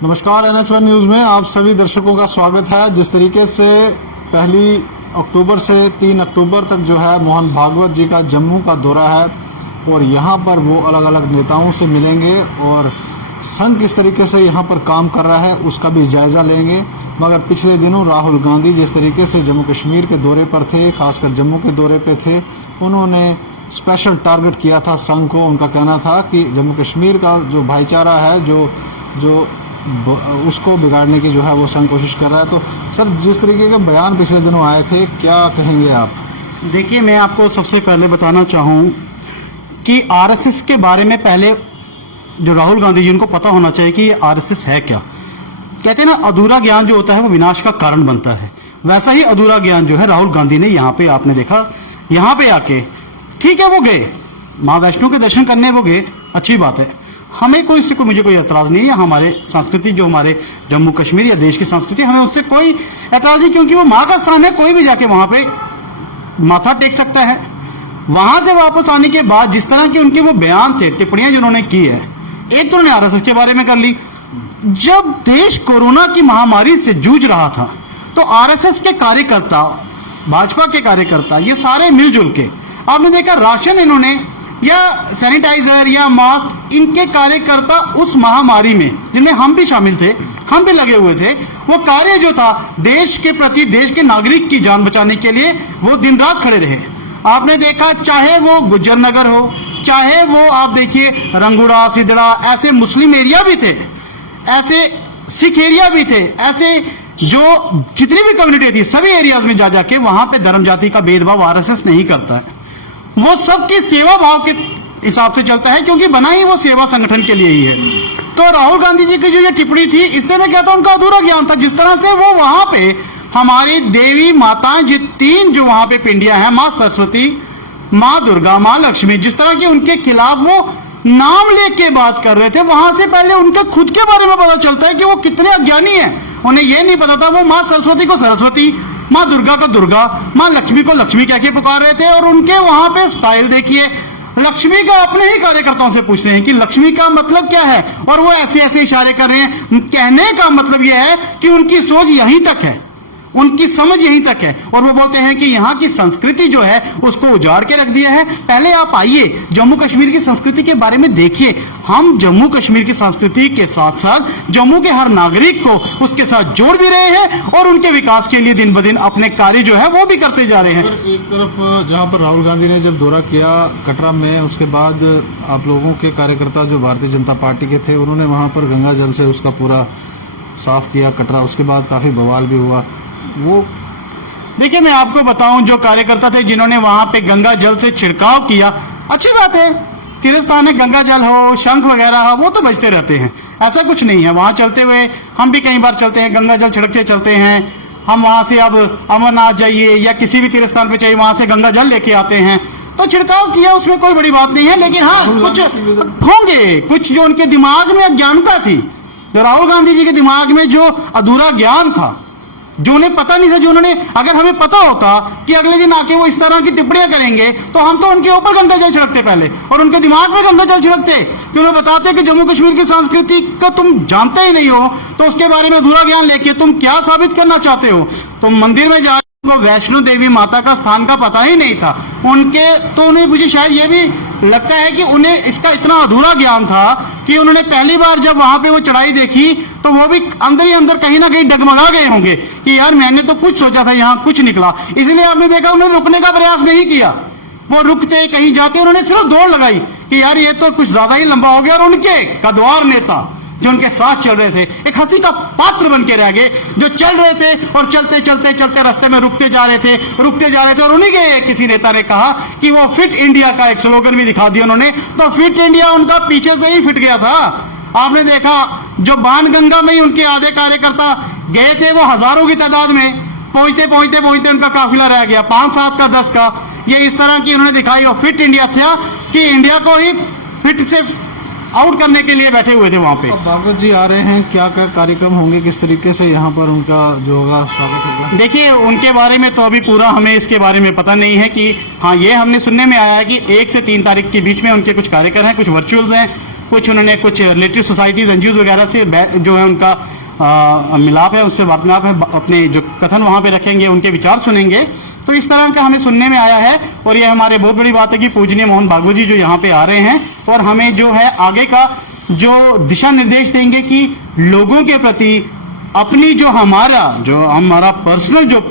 नमस्कार, NH1 news में आप सभी दर्शकों का स्वागत है। जिस तरीके से 1 अक्टूबर से 3 अक्टूबर तक जो है मोहन भागवत जी का जम्मू का दौरा है और यहाँ पर वो अलग अलग नेताओं से मिलेंगे और संघ किस तरीके से यहाँ पर काम कर रहा है उसका भी जायजा लेंगे। मगर पिछले दिनों राहुल गांधी जिस तरीके से जम्मू कश्मीर के दौरे पर थे, खासकर जम्मू के दौरे पे थे, उन्होंने स्पेशल टारगेट किया था संघ को। उनका कहना था कि जम्मू कश्मीर का जो भाईचारा है जो उसको बिगाड़ने की जो है वो संघ कोशिश कर रहा है। तो सर, जिस तरीके के बयान पिछले दिनों आए थे, क्या कहेंगे आप? देखिए, मैं आपको सबसे पहले बताना चाहूँ कि आरएसएस के बारे में पहले जो राहुल गांधी जी, उनको पता होना चाहिए कि ये आरएसएस है क्या। कहते हैं ना, अधूरा ज्ञान जो होता है वो विनाश का कारण बनता है। वैसा ही अधूरा ज्ञान जो है राहुल गांधी ने यहाँ पे, आपने देखा, यहाँ पे आके, ठीक है वो गए माँ वैष्णो के दर्शन करने, वो गए, अच्छी बात है, हमें कोई इससे मुझे कोई एतराज नहीं है। हमारे संस्कृति जो हमारे जम्मू कश्मीर या देश की संस्कृति, हमें उससे कोई एतराज नहीं, क्योंकि वो माँ का स्थान है। कोई भी जाके वहां पे माथा टेक सकता है। वहां से वापस आने के बाद जिस तरह के उनके वो बयान थे, टिप्पणियां जिन्होंने की है, एक तो उन्होंने आरएसएस के बारे में कर ली। जब देश कोरोना की महामारी से जूझ रहा था तो आरएसएस के कार्यकर्ता, भाजपा के कार्यकर्ता, ये सारे मिलजुल के, आपने देखा, राशन इन्होंने या सैनिटाइजर या मास्क, इनके कार्यकर्ता उस महामारी में, जिनमें हम भी शामिल थे, हम भी लगे हुए थे, वो कार्य जो था देश के प्रति, देश के नागरिक की जान बचाने के लिए वो दिन रात खड़े रहे। आपने देखा, चाहे वो गुज्जर नगर हो, चाहे वो आप देखिए रंगुड़ा, सिदड़ा, ऐसे मुस्लिम एरिया भी थे, ऐसे सिख एरिया भी थे, ऐसे जो जितनी भी कम्युनिटी थी, सभी एरियाज में जा जाके वहां पे धर्म जाति का भेदभाव आरएसएस नहीं करता है। वो सबकी सेवा भाव के हिसाब से चलता है, क्योंकि बना ही वो सेवा संगठन के लिए ही है। तो राहुल गांधी जी की जो ये टिप्पणी थी, इससे मैं कहता हूं उनका अधूरा ज्ञान था। जिस तरह से वो वहां पे हमारी देवी माताएं, जो 3 जो वहां पे पिंडियां हैं, माँ सरस्वती, माँ दुर्गा, माँ लक्ष्मी, जिस तरह के उनके खिलाफ वो नाम लेके बात कर रहे थे, वहां से पहले उनके खुद के बारे में पता चलता है कि वो कितने अज्ञानी हैं। उन्हें ये नहीं पता था वो माँ सरस्वती को सरस्वती, माँ दुर्गा को दुर्गा, माँ लक्ष्मी को लक्ष्मी कह के पुकार रहे थे। और उनके वहां पे स्टाइल देखिए, लक्ष्मी का अपने ही कार्यकर्ताओं से पूछ रहे हैं कि लक्ष्मी का मतलब क्या है, और वो ऐसे ऐसे इशारे कर रहे हैं। कहने का मतलब यह है कि उनकी सोच यहीं तक है, उनकी समझ यहीं तक है। और वो बोलते हैं कि यहाँ की संस्कृति जो है उसको उजाड़ के रख दिया है। पहले आप आइए, जम्मू कश्मीर की संस्कृति के बारे में देखिए। हम जम्मू कश्मीर की संस्कृति के साथ साथ जम्मू के हर नागरिक को उसके साथ जोड़ भी रहे हैं और उनके विकास के लिए दिन ब दिन अपने कार्य जो है वो भी करते जा रहे हैं। एक तरफ जहाँ पर राहुल गांधी ने जब दौरा किया कटरा में, उसके बाद आप लोगों के कार्यकर्ता जो भारतीय जनता पार्टी के थे, उन्होंने वहाँ पर गंगा जल से उसका पूरा साफ किया कटरा। उसके बाद काफी बवाल भी हुआ। वो देखिए, मैं आपको बताऊं, जो कार्यकर्ता थे जिन्होंने वहां पे गंगा जल से छिड़काव किया, अच्छी बात है, तीर्थस्थान है, गंगा जल हो, शंख वगैरह हो, वो तो बजते रहते हैं, ऐसा कुछ नहीं है। वहां चलते हुए हम भी कई बार चलते हैं, गंगा जल छिड़कते चलते हैं। हम वहां से अब अमरनाथ जाइए या किसी भी तीर्थस्थान पे चाहिए, वहां से गंगा जल लेके आते हैं, तो छिड़काव किया, उसमें कोई बड़ी बात नहीं है। लेकिन हाँ, कुछ होंगे, कुछ जो उनके दिमाग में अज्ञानता थी, जो राहुल गांधी जी के दिमाग में जो अधूरा ज्ञान था, जो उन्हें पता नहीं था, जो उन्होंने, अगर हमें पता होता कि अगले दिन आके वो इस तरह की टिप्पणियां करेंगे, तो हम तो उनके ऊपर गंगा जल छिड़कते पहले, और उनके दिमाग में गंगा जल छिड़कते, कि उन्हें बताते कि जम्मू कश्मीर की संस्कृति का तुम जानते ही नहीं हो, तो उसके बारे में अधूरा ज्ञान लेके तुम क्या साबित करना चाहते हो। तुम मंदिर में जा, वैष्णो देवी माता का स्थान का पता ही नहीं था उनके, तो उन्हें, मुझे शायद ये भी लगता है कि उन्हें इसका इतना अधूरा ज्ञान था कि उन्होंने पहली बार जब वहां पे वो चढ़ाई देखी तो वो भी अंदर ही अंदर कहीं ना कहीं डगमगा गए होंगे कि यार, मैंने तो कुछ सोचा था, यहाँ कुछ निकला। इसलिए आपने देखा उन्होंने रुकने का प्रयास नहीं किया। वो रुकते, कहीं जाते, उन्होंने सिर्फ दौड़ लगाई कि यार ये तो कुछ ज्यादा ही लंबा हो गया। और उनके कद्वार नेता जो उनके साथ चल रहे थे, एक हंसी का पात्र बन के रह गए, जो चल रहे थे और चलते चलते चलते रास्ते में रुकते जा रहे थे। और उन्हीं के किसी नेता ने कहा कि वो फिट इंडिया का एक स्लोगन भी दिखा दिया उन्होंने, तो फिट इंडिया उनका पीछे से ही फिट गया था। आपने देखा, जो बाणगंगा में ही उनके आधे कार्यकर्ता गए थे, वो हजारों की तादाद में, पहुंचते पहुंचते पहुंचते उनका काफिला रह गया, 5, 7 का, 10 का। ये इस तरह की उन्होंने दिखाई, और फिट इंडिया था कि इंडिया को ही फिट से आउट करने के लिए बैठे हुए थे वहां पे। भागवत जी आ रहे हैं, क्या क्या कार्यक्रम होंगे, किस तरीके से यहाँ पर उनका जो होगा स्वागत होगा? देखिए, उनके बारे में तो अभी पूरा हमें इसके बारे में पता नहीं है कि हाँ, ये हमने सुनने में आया है कि 1 से 3 तारीख के बीच में उनके कुछ कार्यक्रम हैं, कुछ वर्चुअल्स हैं, कुछ उन्होंने कुछ रिलेटेड सोसाइटीज एनजीओ वगैरह से जो है उनका मिलाप है, उस पर वार्तालाप है, अपने जो कथन वहां पे रखेंगे, उनके विचार सुनेंगे। तो इस तरह का हमें सुनने में आया है और ये हमारे बहुत बड़ी बात है कि पूजनीय मोहन भागवत जी जो यहाँ पे आ रहे हैं और हमें जो है आगे का जो दिशा निर्देश देंगे कि लोगों के प्रति अपनी जो हमारा पर्सनल जो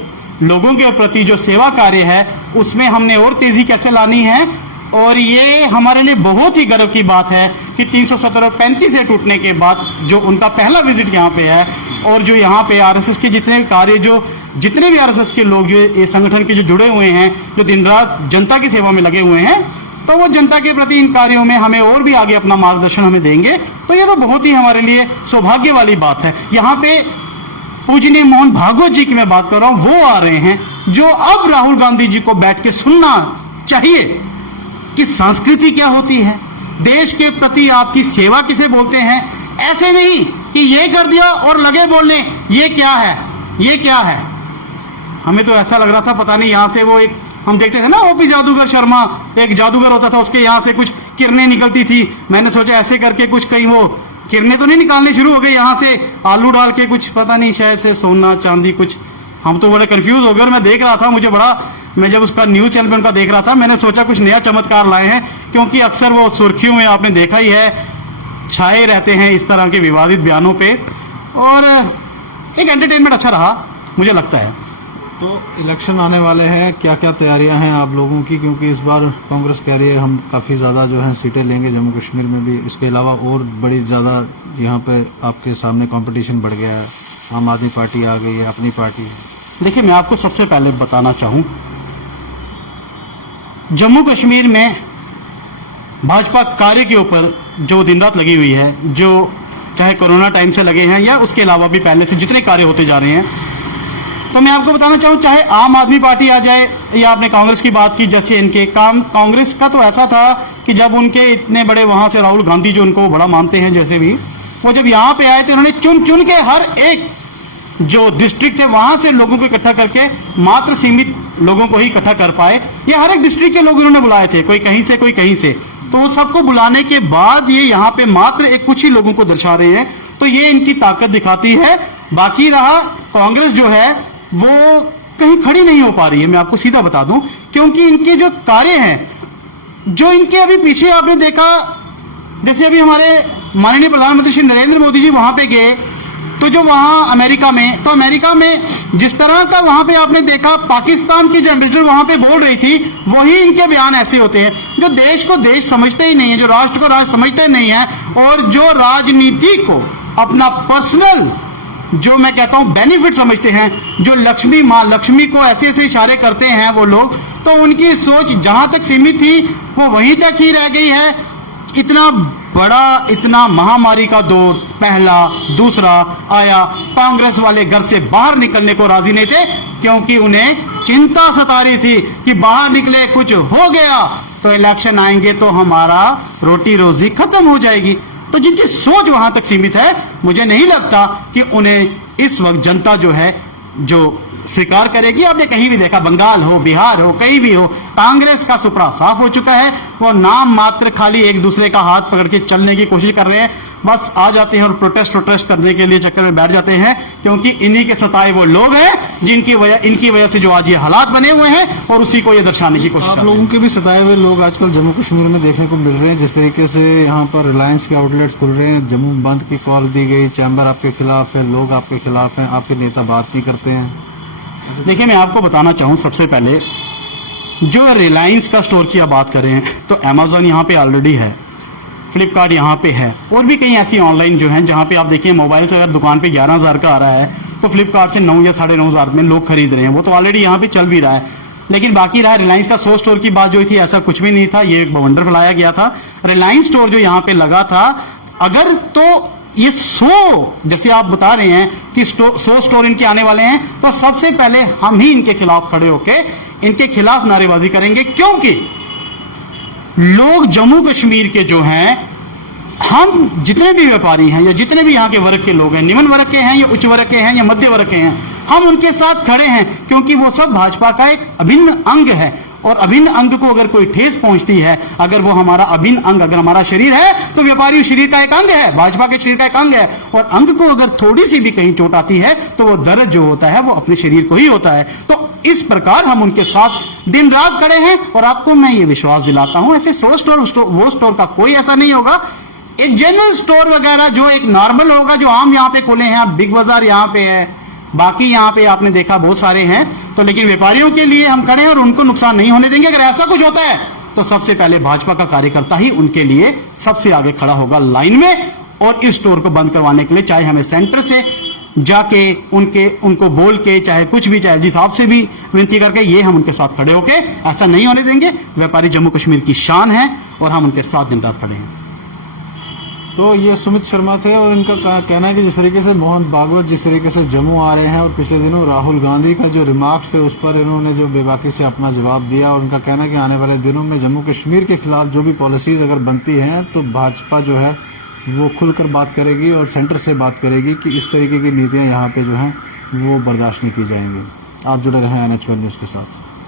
लोगों के प्रति जो सेवा कार्य है उसमें हमने और तेजी कैसे लानी है। और ये हमारे लिए बहुत ही गर्व की बात है कि 370 और 35 से टूटने के बाद जो उनका पहला विजिट यहाँ पे है और जो यहाँ पे आरएसएस के जितने भी आरएसएस के लोग जो इस संगठन के जो जुड़े हुए हैं, जो दिन रात जनता की सेवा में लगे हुए हैं, तो वो जनता के प्रति इन कार्यों में हमें और भी आगे अपना मार्गदर्शन हमें देंगे। तो ये तो बहुत ही हमारे लिए सौभाग्य वाली बात है। यहाँ पे पूजनीय मोहन भागवत जी की मैं बात कर रहा हूँ, वो आ रहे हैं जो अब राहुल गांधी जी को बैठ के सुनना चाहिए कि संस्कृति क्या होती है, देश के प्रति आपकी सेवा किसे बोलते हैं। ऐसे नहीं कि ये कर दिया और लगे बोलने ये क्या है, ये क्या है। हमें तो ऐसा लग रहा था पता नहीं यहाँ से वो एक हम देखते थे ना ओपी जादूगर शर्मा, एक जादूगर होता था, उसके यहाँ से कुछ किरणें निकलती थी। मैंने सोचा ऐसे करके कुछ कहीं वो किरणें तो नहीं निकालने शुरू हो गई यहाँ से आलू डाल के, कुछ पता नहीं शायद से सोना चांदी कुछ। हम तो बड़े कंफ्यूज हो गए और मैं देख रहा था, मैं जब उसका न्यूज चैनल पर उनका देख रहा था, मैंने सोचा कुछ नया चमत्कार लाए हैं, क्योंकि अक्सर वो सुर्खियों में आपने देखा ही है छाए रहते हैं इस तरह के विवादित बयानों पे। और एक एंटरटेनमेंट अच्छा रहा मुझे लगता है। तो इलेक्शन आने वाले हैं, क्या क्या तैयारियां हैं आप लोगों की, क्योंकि इस बार कांग्रेस कह रही है हम काफ़ी ज़्यादा जो है सीटें लेंगे जम्मू कश्मीर में भी, इसके अलावा और बड़ी ज़्यादा यहाँ पे आपके सामने कंपटीशन बढ़ गया है, आम आदमी पार्टी आ गई है, अपनी पार्टी। देखिए मैं आपको सबसे पहले बताना चाहूँ, जम्मू कश्मीर में भाजपा कार्य के ऊपर जो दिन रात लगी हुई है, जो चाहे कोरोना टाइम से लगे हैं या उसके अलावा भी पहले से जितने कार्य होते जा रहे हैं, तो मैं आपको बताना चाहूँ चाहे आम आदमी पार्टी आ जाए या आपने कांग्रेस की बात की, जैसे इनके काम कांग्रेस का तो ऐसा था कि जब उनके इतने बड़े वहां से राहुल गांधी जो उनको बड़ा मानते हैं जैसे भी, वो जब यहाँ पे आए थे उन्होंने चुन चुन के हर एक जो डिस्ट्रिक्ट थे वहां से लोगों को इकट्ठा करके मात्र सीमित लोगों को ही इकट्ठा कर पाए। ये हर एक डिस्ट्रिक्ट के लोग इन्होंने बुलाए थे, कोई कहीं से कोई कहीं से। तो सबको बुलाने के बाद ये यहाँ पे मात्र एक कुछ ही लोगों को दर्शा रहे हैं, तो ये इनकी ताकत दिखाती है। बाकी रहा कांग्रेस जो है वो कहीं खड़ी नहीं हो पा रही है, मैं आपको सीधा बता दूं, क्योंकि इनके जो कार्य हैं, जो इनके अभी पीछे आपने देखा, जैसे अभी हमारे माननीय प्रधानमंत्री श्री नरेंद्र मोदी जी वहां पे गए, तो जो वहां अमेरिका में जिस तरह का वहां पे आपने देखा पाकिस्तान की जो एम्बेसडर वहां पे बोल रही थी, वही इनके बयान ऐसे होते हैं जो देश को देश समझते ही नहीं है, जो राष्ट्र को राष्ट्र समझते नहीं है, और जो राजनीति को अपना पर्सनल जो मैं कहता हूं बेनिफिट समझते हैं, जो लक्ष्मी माँ लक्ष्मी को ऐसे ऐसे इशारे करते हैं वो लोग, तो उनकी सोच जहां तक सीमित थी वो वहीं तक ही रह गई है। इतना बड़ा इतना महामारी का दौर पहला दूसरा आया, कांग्रेस वाले घर से बाहर निकलने को राजी नहीं थे, क्योंकि उन्हें चिंता सता रही थी कि बाहर निकले कुछ हो गया तो इलेक्शन आएंगे तो हमारा रोटी रोजी खत्म हो जाएगी। तो जिनकी सोच वहां तक सीमित है, मुझे नहीं लगता कि उन्हें इस वक्त जनता जो है जो स्वीकार करेगी। आपने कहीं भी देखा, बंगाल हो बिहार हो कहीं भी हो, कांग्रेस का सुपड़ा साफ हो चुका है। वो नाम मात्र खाली एक दूसरे का हाथ पकड़ के चलने की कोशिश कर रहे हैं, बस आ जाते हैं और प्रोटेस्ट करने के लिए चक्कर में बैठ जाते हैं, क्योंकि इन्हीं के सताए वो लोग हैं इनकी वजह से जो आज ये हालात बने हुए हैं, और उसी को ये दर्शाने की कोशिश कर रहे हैं। आप लोगों के भी सताए हुए लोग आजकल जम्मू कश्मीर में देखने को मिल रहे हैं, जिस तरीके से यहाँ पर रिलायंस के आउटलेट्स खुल रहे हैं, जम्मू बंद की कॉल दी गई, चैम्बर आपके खिलाफ है, लोग आपके खिलाफ हैं, आपके नेता बात नहीं करते हैं। देखिए मैं आपको बताना चाहूँ, सबसे पहले जो रिलायंस का स्टोर की आप बात करें तो अमेजोन यहाँ पे ऑलरेडी है, फ्लिपकार्ट यहाँ पे है, और भी कई ऐसी ऑनलाइन जो हैं जहाँ पे आप देखिए मोबाइल से अगर दुकान पे 11,000 का आ रहा है तो फ्लिपकार्ट से 9 या 9,500 में लोग खरीद रहे हैं, वो तो ऑलरेडी यहाँ पे चल भी रहा है। लेकिन बाकी रहा रिलायंस का 100 स्टोर की बात जो थी, ऐसा कुछ भी नहीं था, ये एक बवंडर फैलाया गया था। रिलायंस स्टोर जो यहाँ पे लगा था, अगर तो ये 100 जैसे आप बता रहे हैं कि 100 स्टोर इनके आने वाले हैं, तो सबसे पहले हम ही इनके खिलाफ खड़े होके इनके खिलाफ नारेबाजी करेंगे, क्योंकि लोग जम्मू कश्मीर के जो हैं, हम जितने भी व्यापारी हैं या जितने भी यहाँ के वर्ग के लोग हैं, निम्न वर्ग के हैं या उच्च वर्ग के हैं या मध्य वर्ग के हैं, हम उनके साथ खड़े हैं, क्योंकि वो सब भाजपा का एक अभिन्न अंग है। और अभिन्न अंग को अगर कोई ठेस पहुंचती है, अगर वो हमारा अभिन्न अंग, अगर हमारा शरीर है तो व्यापारी शरीर का एक अंग है, भाजपा के शरीर का एक अंग है, और अंग को अगर थोड़ी सी भी कहीं चोट आती है तो वो दर्द जो होता है वो अपने शरीर को ही होता है। तो इस प्रकार हम उनके साथ दिन रात खड़े हैं, और आपको मैं ये विश्वास दिलाता हूं ऐसे 100 स्टोर वो स्टोर का कोई ऐसा नहीं होगा। एक जनरल स्टोर वगैरह जो एक नॉर्मल होगा, जो आम यहाँ पे खोले हैं, बिग बाजार यहाँ पे है, बाकी यहाँ पे आपने देखा बहुत सारे हैं, तो लेकिन व्यापारियों के लिए हम खड़े हैं और उनको नुकसान नहीं होने देंगे। अगर ऐसा कुछ होता है तो सबसे पहले भाजपा का कार्यकर्ता ही उनके लिए सबसे आगे खड़ा होगा लाइन में, और इस स्टोर को बंद करवाने के लिए चाहे हमें सेंटर से जाके उनको बोल के, चाहे कुछ भी, चाहे जिस हिसाब से भी विनती करके, ये हम उनके साथ खड़े होके ऐसा नहीं होने देंगे। व्यापारी जम्मू कश्मीर की शान है और हम उनके साथ दिन रात खड़े हैं। तो ये सुमित शर्मा थे, और इनका कहना है कि जिस तरीके से मोहन भागवत जिस तरीके से जम्मू आ रहे हैं, और पिछले दिनों राहुल गांधी का जो रिमार्क्स थे उस पर इन्होंने जो बेबाकी से अपना जवाब दिया, और उनका कहना है कि आने वाले दिनों में जम्मू कश्मीर के खिलाफ जो भी पॉलिसीज अगर बनती हैं तो भाजपा जो है वो खुलकर बात करेगी और सेंटर से बात करेगी कि इस तरीके की नीतियां यहाँ पे जो हैं वो बर्दाश्त नहीं की जाएंगी। आप जुड़े रहे NH1 न्यूज़ के साथ।